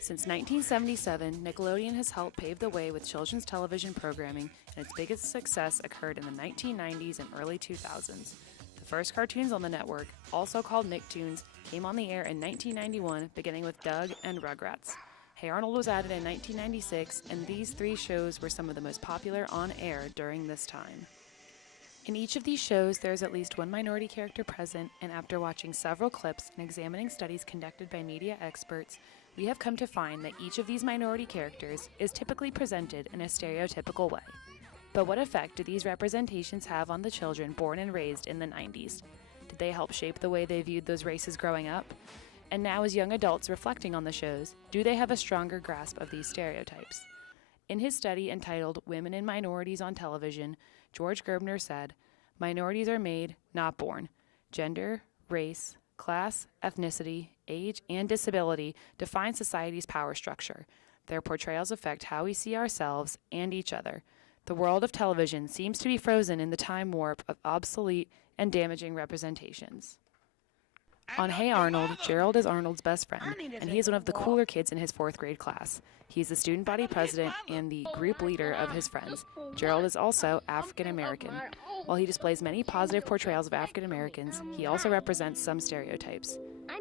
Since 1977, Nickelodeon has helped pave the way with children's television programming, and its biggest success occurred in the 1990s and early 2000s. The first cartoons on the network, also called Nicktoons, came on the air in 1991, beginning with Doug and Rugrats. Hey Arnold was added in 1996, and these three shows were some of the most popular on air during this time. In each of these shows, there is at least one minority character present, and after watching several clips and examining studies conducted by media experts, we have come to find that each of these minority characters is typically presented in a stereotypical way. But what effect do these representations have on the children born and raised in the 90s? Did they help shape the way they viewed those races growing up? And now, as young adults reflecting on the shows, do they have a stronger grasp of these stereotypes? In his study entitled Women and Minorities on Television, George Gerbner said, "Minorities are made, not born. Gender, race, class, ethnicity, age, and disability define society's power structure. Their portrayals affect how we see ourselves and each other. The world of television seems to be frozen in the time warp of obsolete and damaging representations." On Hey Arnold, Gerald is Arnold's best friend, and he is one of the cooler kids in his 4th grade class. He is the student body president and the group leader of his friends. Gerald is also African American. While he displays many positive portrayals of African Americans, he also represents some stereotypes.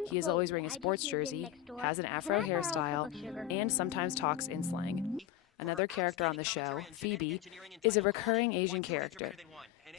He is always wearing a sports jersey, has an afro hairstyle, and sometimes talks in slang. Another character on the show, Phoebe, is a recurring Asian character.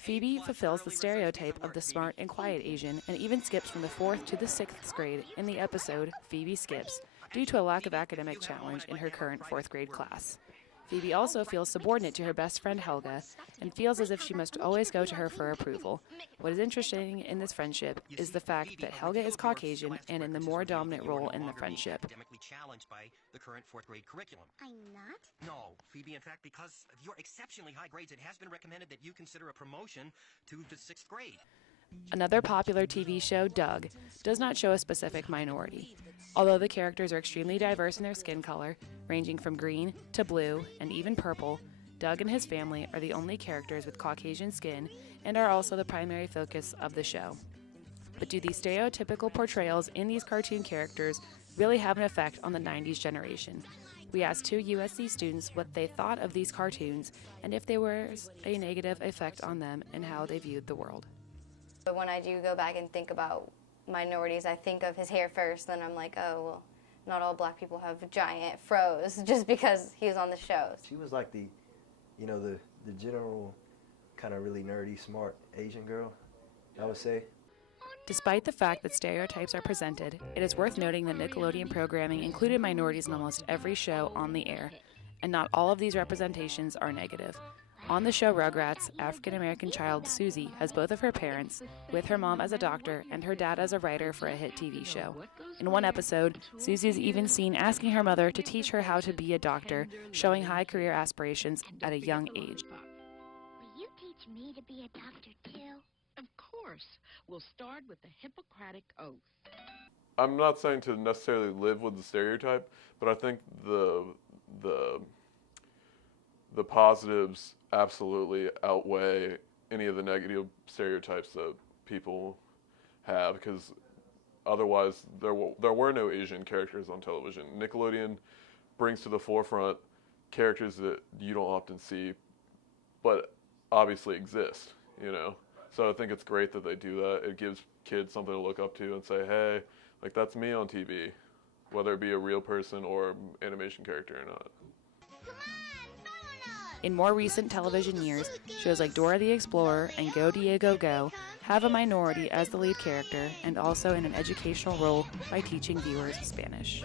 Phoebe fulfills the stereotype of the smart and quiet Asian and even skips from the 4th to the 6th grade in the episode Phoebe Skips due to a lack of academic challenge in her current 4th grade class. Phoebe also feels subordinate to her best friend Helga and feels as if she must always go to her for approval. What is interesting in this friendship is the fact that Helga is Caucasian and in the more dominant role in the friendship. Academically challenged by the current 4th grade curriculum. I'm not? No, Phoebe, in fact, because of your exceptionally high grades, it has been recommended that you consider a promotion to the 6th grade. Another popular TV show, Doug, does not show a specific minority. Although the characters are extremely diverse in their skin color, ranging from green to blue and even purple, Doug and his family are the only characters with Caucasian skin and are also the primary focus of the show. But do these stereotypical portrayals in these cartoon characters really have an effect on the 90s generation? We asked 2 USC students what they thought of these cartoons and if there was a negative effect on them and how they viewed the world. But when I do go back and think about minorities, I think of his hair first, then I'm like, oh, well, not all black people have giant fros just because he was on the shows. She was like the general kind of really nerdy, smart Asian girl, I would say. Despite the fact that stereotypes are presented, it is worth noting that Nickelodeon programming included minorities in almost every show on the air, and not all of these representations are negative. On the show Rugrats, African-American child Susie has both of her parents, with her mom as a doctor and her dad as a writer for a hit TV show. In one episode, Susie is even seen asking her mother to teach her how to be a doctor, showing high career aspirations at a young age. Will you teach me to be a doctor too? Of course. We'll start with the Hippocratic Oath. I'm not saying to necessarily live with the stereotype, but I think the positives absolutely outweigh any of the negative stereotypes that people have, because otherwise there were no Asian characters on television. Nickelodeon brings to the forefront characters that you don't often see, but obviously exist, you know. So I think it's great that they do that. It gives kids something to look up to and say, hey, like that's me on TV, whether it be a real person or animation character or not. In more recent television years, shows like Dora the Explorer and Go Diego Go have a minority as the lead character and also in an educational role by teaching viewers Spanish.